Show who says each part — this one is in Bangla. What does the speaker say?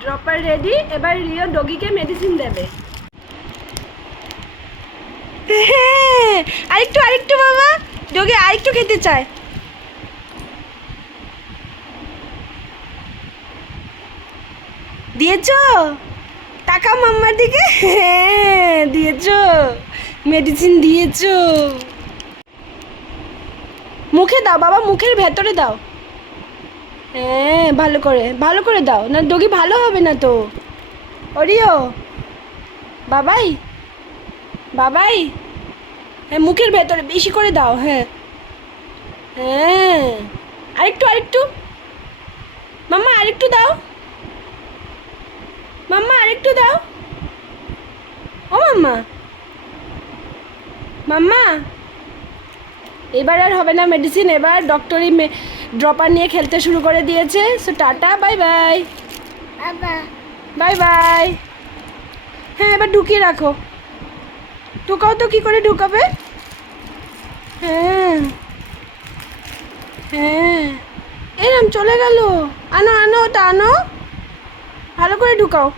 Speaker 1: ড্রপার রেডি এবার রিও ডগিকে মেডিসিন দেবে। হ্যাঁ, আরেকটু আরেকটু বাবা। ডগি আরেকটু খেতে চায়। দিয়েছ? টাকা মাম্মার দিকে? হ্যাঁ দিয়েছ। মেডিসিন দিয়েছ। মুখে দাও বাবা মুখের ভেতরে দাও। হ্যাঁ ভালো করে ভালো করে দাও, না ডগি ভালো হবে না তো। ওরিও বাবাই বাবাই হ্যাঁ মুখের ভেতরে বেশি করে দাও হ্যাঁ। হ্যাঁ আরেকটু আরেকটু। মাম্মা, আরেকটু দাও। মাম্মা, আরেকটু দাও। ও মাম্মা। মাম্মা, এবার আর হবে না মেডিসিন এবার ডক্টরি ড্রপার নিয়ে খেলতে শুরু করে দিয়েছে। So tata bye bye bye bye হ্যাঁ এবার ঢুকিয়ে রাখো। ঢুকাও তো কি করে ঢুকাবে? হ্যাঁ। হ্যাঁ। এরম চলে গেল। আনো আনো ওটা আনো। ভালো করে ঢুকাও।